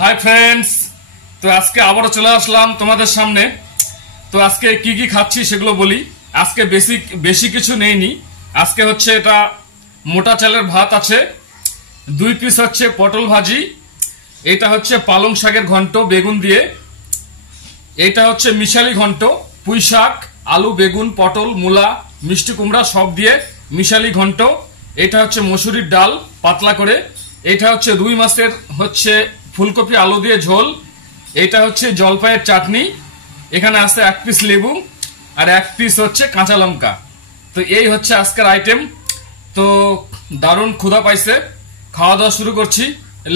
Hi friends, তো আজকে আবারও চলে আসলাম তোমাদের সামনে। তো আজকে কি কি খাচ্ছি সেগুলো বলি। আজকে বেশি কিছু নেইনি। আজকে হচ্ছে এটা মোটা চালের ভাত আছে, 2 পিস হচ্ছে পটল ভাজি, এটা হচ্ছে পালং শাকের ঘন্ট বেগুন দিয়ে, এটা হচ্ছে মিশালি ঘন্ট পুঁই শাক আলু বেগুন পটল মূলা মিষ্টি কুমড়া সব দিয়ে মিশালি ঘন্ট, এটা হচ্ছে মসুরির ডাল পাতলা করে, এটা হচ্ছে রুই মাছের হচ্ছে ফুলকপি আলু দিয়ে ঝোল, এটা হচ্ছে জলপাইয়ের চাটনি, এখানে আছে 1 পিস লেবু আর 1 পিস হচ্ছে কাঁচা লঙ্কা। তো এই হচ্ছে আজকের আইটেম। তো দারুণ ক্ষুধা পাইছে, খাওয়া দাওয়া শুরু করছি।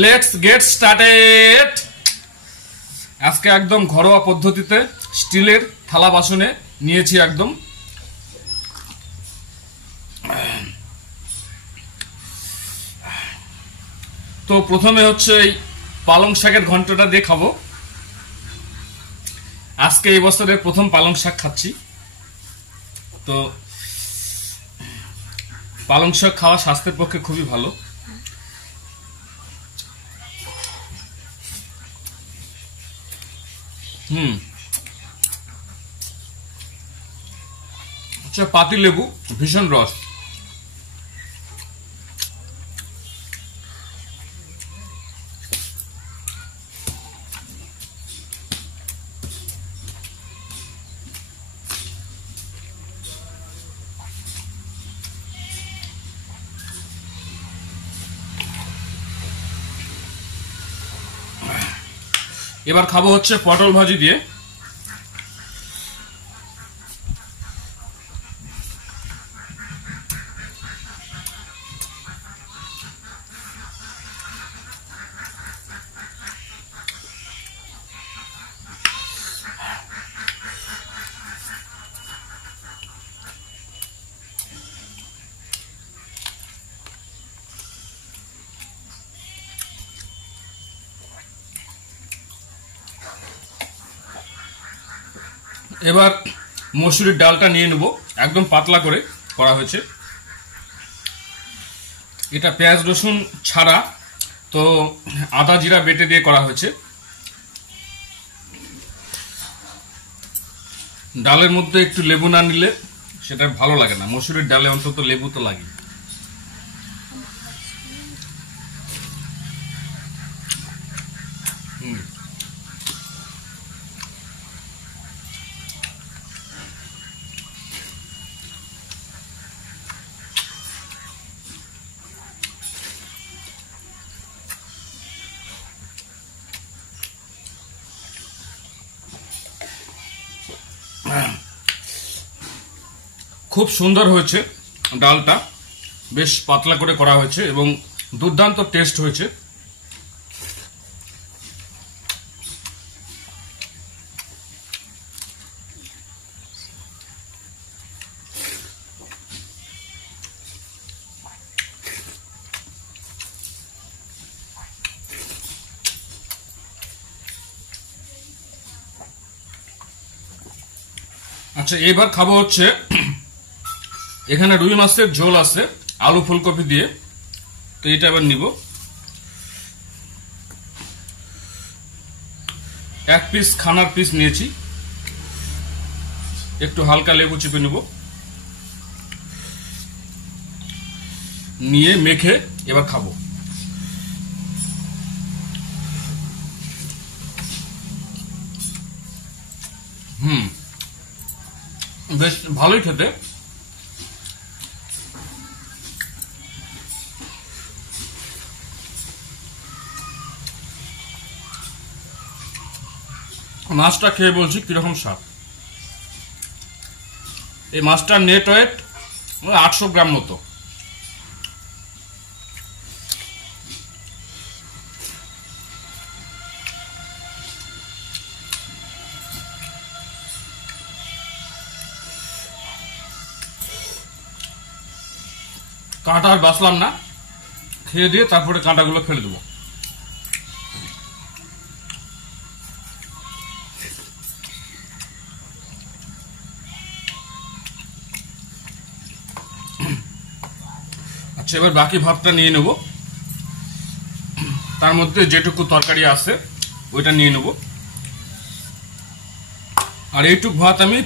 Let's get started. আজকে একদম ঘরোয়া পদ্ধতিতে স্টিলের থালা বাসনে নিয়েছি একদম। তো প্রথমে হচ্ছে এই পালং শাকের ঘন্টটা দিয়ে খাবো। আজকে এই বছরের প্রথম পালং শাক খাচ্ছি। তো পালং শাক খাওয়া স্বাস্থ্যের পক্ষে খুবই ভালো। আচ্ছা, পাতি লেবু ভীষণ রস। এবার খাবো হচ্ছে পটল ভাজি দিয়ে। এবার মসুরির ডালটা নিয়ে নেব, একদম পাতলা করে করা হয়েছে। এটা পেঁয়াজ রসুন ছাড়া, তো আদা জিরা বেটে দিয়ে করা হয়েছে। ডালের মধ্যে একটু লেবু না নিলে সেটা ভালো লাগে না, মসুরির ডালে অন্তত লেবু তো লাগে। খুব সুন্দর হয়েছে ডালটা, বেশ পাতলা করে করা হয়েছে এবং দুর্দান্ত টেস্ট হয়েছে। আচ্ছা, এবার খাবো হচ্ছে এখানে রুই মাছের ঝোল আছে আলু ফুলকপি দিয়ে। তো এটা এবার নিব, 1 পিস খানার পিস নিয়েছি, একটু হালকা লেবু চিপে নিব, নিয়ে মেখে এবার খাবো। বেশ ভালোই খেতে। মাছটা খেয়ে বলছি কিরকম স্বাদ। এই মাছটার নেট ওয়েট 800 গ্রাম মতো। কাঁটা আর বাছলাম না, খেয়ে দিয়ে তারপরে কাঁটাগুলো ফেলে দেবো। আচ্ছা, এবার বাকি ভাতটা নিয়ে নেব। তার মধ্যে যেটুকু তরকারি আছে ওইটা নিয়ে নেব। আর এইটুক ভাত আমি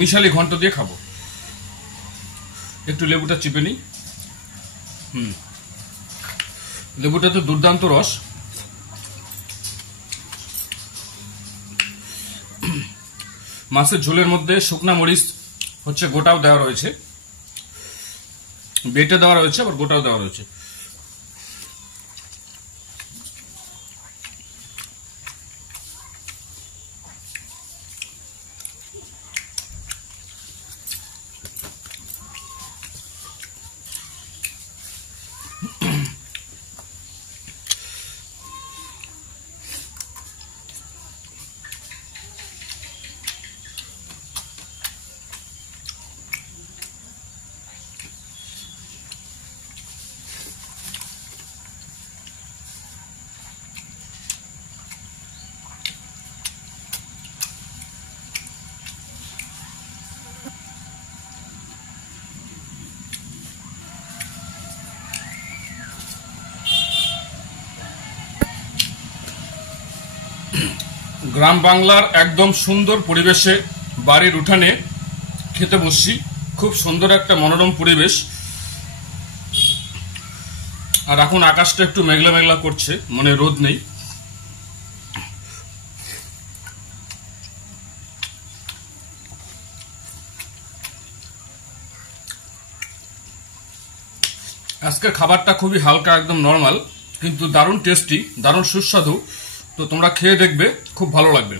মিশালি ঘন্ট দিয়ে খাবো। একটু লেবুটা চিপে নিই। লেবুটা তো দুর্দান্ত রস। মাছের ঝোলের মধ্যে শুকনা মরিচ হচ্ছে গোটাও দেওয়া রয়েছে, বেটে দেওয়া রয়েছে, আবার গোটাও দেওয়া রয়েছে। গ্রাম বাংলার একদম সুন্দর পরিবেশে বাড়ির উঠানে খেতে বসছি। খুব সুন্দর একটা মনোরম পরিবেশ। আর এখন আকাশটা একটু মেঘলা মেঘলা করছে, মানে রোদ নেই। আজকের খাবারটা খুবই হালকা, একদম নর্মাল, কিন্তু দারুণ টেস্টি, দারুণ সুস্বাদু। তো তোমরা খেয়ে দেখবে, খুব ভালো লাগবে।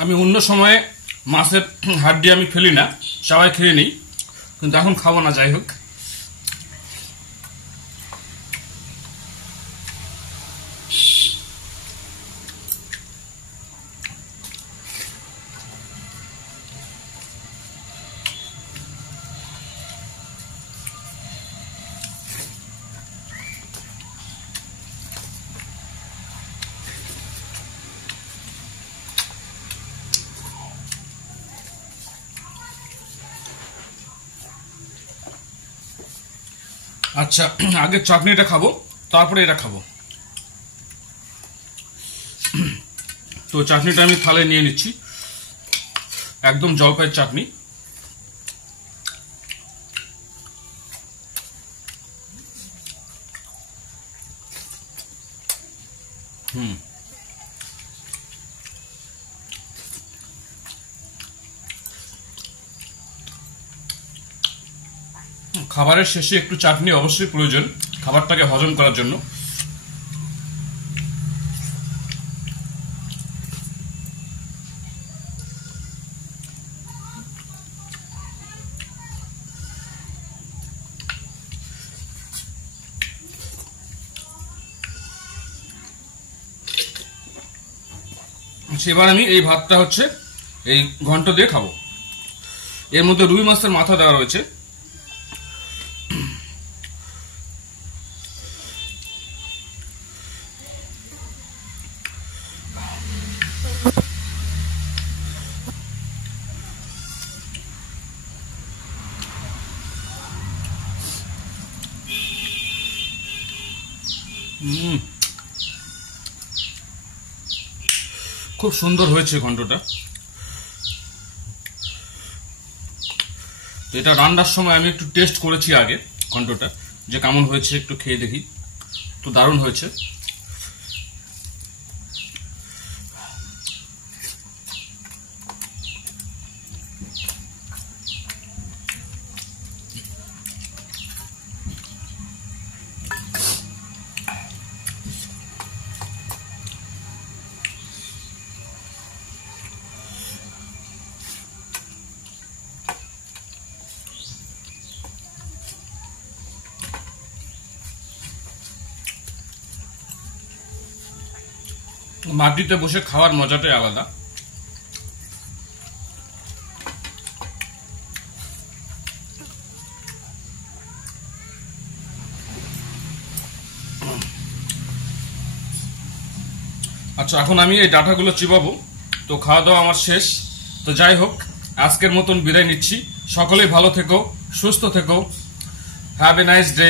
আমি অন্য সময়ে মাছের হাড্ডি আমি ফেলি না, সবাই খেয়ে নিই, কিন্তু এখন খাবো না। যাই হোক, আচ্ছা আগে চাটনিটা খাবো, তারপরে এটা খাবো। তো চাটনিটা আমি থালায় নিয়ে নিচ্ছি, একদম জলপাইয়ের চাটনি। খাবারের শেষে একটু চাটনি অবশ্যই প্রয়োজন খাবারটাকে হজম করার জন্য। এবার আমি এই ভাতটা হচ্ছে এই ঘন্ট দিয়ে খাবো। এর মধ্যে রুই মাছের মাথা দেওয়া রয়েছে। খুব সুন্দর হয়েছে ঘন্টটা। এটা রান্নার সময় আমি একটু টেস্ট করেছি আগে ঘন্টটা, যে কেমন হয়েছে একটু খেয়ে দেখি। তো দারুণ হয়েছে। মাটিতে বসে খাওয়ার মজাটাই আলাদা। আচ্ছা, এখন আমি এই ডাঁটাগুলো চিবাবো। তো খাওয়া দাওয়া আমার শেষ। তো যাই হোক, আজকের মতন বিদায় নিচ্ছি। সকলেই ভালো থেকো, সুস্থ থেকো। Have a nice day.